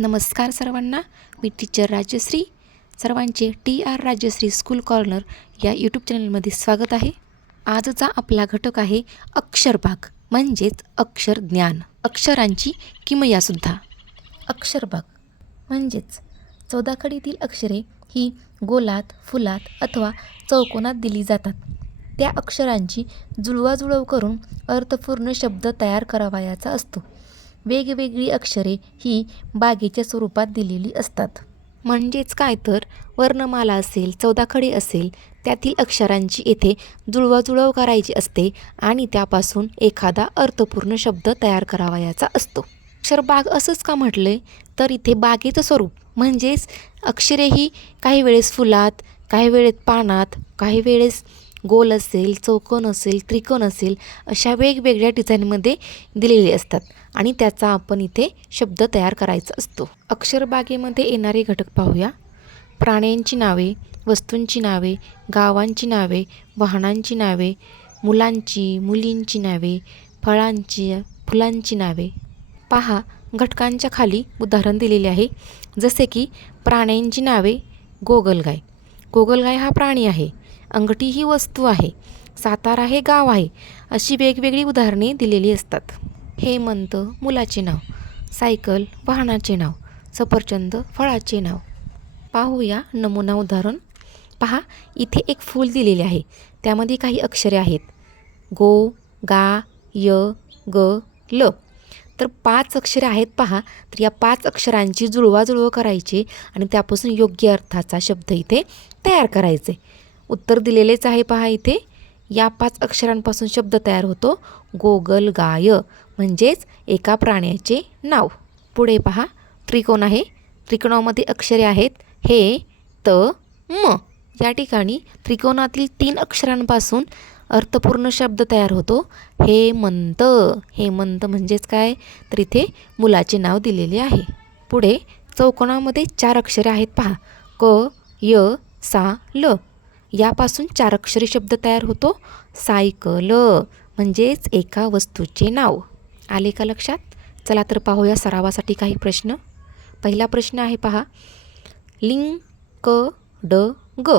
नमस्कार सर्वांना, मी टीचर राजश्री. सर्वांचे TR राजश्री स्कूल कॉर्नर या यूट्यूब चॅनलमध्ये स्वागत आहे. आजचा आपला घटक आहे अक्षरभाग म्हणजेच अक्षर ज्ञान, अक्षरांची किमयासुद्धा. अक्षरभाग म्हणजेच चौदाखडीतील अक्षरे ही गोलात, फुलात अथवा चौकोनात दिली जातात. त्या अक्षरांची जुळवाजुळव करून अर्थपूर्ण शब्द तयार करावयाचा असतो. वेगवेगळी अक्षरे ही बागेच्या स्वरूपात दिलेली असतात. म्हणजेच काय तर वर्णमाला असेल, चौदाखडी असेल, त्यातील अक्षरांची येथे जुळवाजुळव करायची असते आणि त्यापासून एखादा अर्थपूर्ण शब्द तयार करावयाचा असतो. अक्षरबाग असंच का म्हटले तर इथे बागेचं स्वरूप म्हणजेच अक्षरे ही काही वेळेस फुलात, काही वेळेस पानात, काही वेळेस गोल असेल, चौकोन असेल, त्रिकोण असेल, अशा वेगवेगळ्या डिझाईनमध्ये दिलेले असतात आणि त्याचा आपण इथे शब्द तयार करायचा असतो. अक्षरबागेमध्ये येणारे घटक पाहूया. प्राण्यांची नावे, वस्तूंची नावे, गावांची नावे, वाहनांची नावे, मुलांची, मुलींची नावे, फळांची, फुलांची नावे. पहा, घटकांच्या खाली उदाहरण दिलेले आहे. जसे की प्राण्यांची नावे गोगलगाय. गोगलगाय हा प्राणी आहे. अंगठी ही वस्तू आहे. सातारा हे गाव आहे. अशी वेगवेगळी उदाहरणे दिलेली असतात. हेमंत मुलाचे नाव, सायकल वाहनाचे नाव, सफरचंद फळाचे नाव. पाहूया नमुना उदाहरण. पहा, इथे एक फूल दिलेले आहे. त्यामध्ये काही अक्षरे आहेत. गो, गा, य, ग, ल. तर 5 अक्षरे आहेत. पहा, तर या 5 अक्षरांची जुळवाजुळव करायची आणि त्यापासून योग्य अर्थाचा शब्द इथे तयार करायचे. उत्तर दिलेलेच आहे. पहा, इथे या 5 अक्षरांपासून शब्द तयार होतो. गोगलगाय म्हणजेच एका प्राण्याचे नाव. पुढे पहा, त्रिकोण आहे. त्रिकोणामध्ये अक्षरे आहेत हे, त, म. या ठिकाणी त्रिकोणातील 3 अक्षरांपासून अर्थपूर्ण शब्द तयार होतो. हेमंत. हेमंत म्हणजेच काय तर इथे मुलाचे नाव दिलेले आहे. पुढे चौकोनामध्ये 4 अक्षरे आहेत. पहा, क, य, सा, ल. यापासून 4 अक्षरी शब्द तयार होतो. सायकल म्हणजेच एका वस्तूचे नाव. आले का लक्षात? चला तर पाहूया सरावासाठी काही प्रश्न. पहिला प्रश्न आहे. पहा, लिंग, क, ड, ग.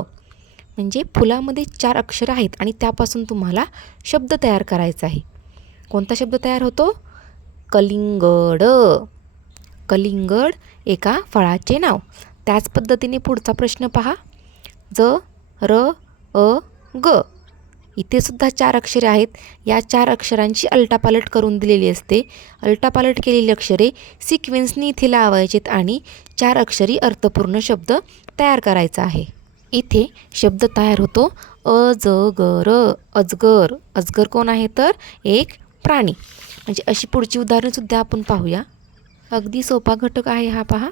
म्हणजे फुलामध्ये 4 अक्षर आहेत आणि त्यापासून तुम्हाला शब्द तयार करायचा आहे. कोणता शब्द तयार होतो? कलिंगड. कलिंगड एका फळाचे नाव. त्याच पद्धतीने पुढचा प्रश्न पहा. ज, र, अ, ग. इथे सुद्धा 4 अक्षरे आहेत. या 4 अक्षरांची अलटापालट करून दिलेली असते. अलटापालट केलेली अक्षरे सिक्वेन्सनी इथे लावायचेत आणि 4 अक्षरी अर्थपूर्ण शब्द तयार करायचा आहे. इथे शब्द तयार होतो अजगर. अजगर. अजगर कोण आहे तर एक प्राणी. म्हणजे अशी पुढची उदाहरणसुद्धा आपण पाहूया. अगदी सोपा घटक आहे हा. पहा,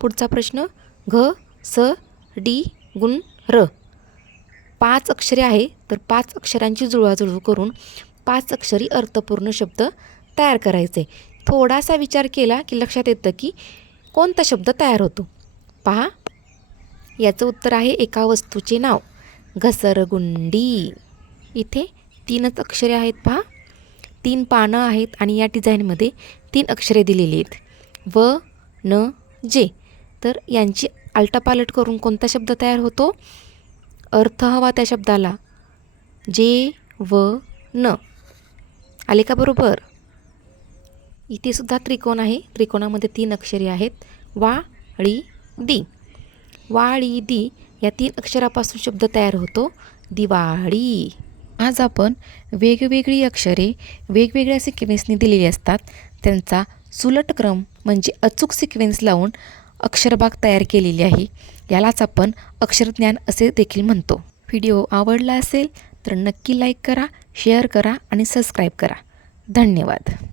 पुढचा प्रश्न. घ, स, डी, गुण, र. 5 अक्षरे आहे. तर 5 अक्षरांची जुळवाजुळव करून 5 अक्षरी अर्थपूर्ण शब्द तयार करायचे. थोडासा विचार केला की लक्षात येतं की कोणता शब्द तयार होतो. पहा, याचं उत्तर आहे एका वस्तूचे नाव. घसरगुंडी. इथे 3च अक्षरे आहेत. पहा, 3 पानं आहेत आणि या डिझाईनमध्ये 3 अक्षरे दिलेली आहेत. व, न, जे. तर यांची आलटापालट करून कोणता शब्द तयार होतो? अर्थ हवा त्या शब्दाला. जे, व, न. आले का बरोबर? इथे सुद्धा त्रिकोण आहे. त्रिकोणामध्ये 3 अक्षरे आहेत. वा, ळी, दी. वाळी, दी या 3 अक्षरापासून शब्द तयार होतो. दिवाळी. आज आपण वेगवेगळी अक्षरे वेगवेगळ्या सिक्वेन्सने दिलेली असतात. त्यांचा सुलट क्रम म्हणजे अचूक सिक्वेन्स लावून अक्षरबाग तयार केलेली आहे. यालाच आपण अक्षरज्ञान असे देखील म्हणतो. व्हिडिओ आवडला असेल तर नक्की लाईक करा, शेअर करा आणि सबस्क्राईब करा. धन्यवाद.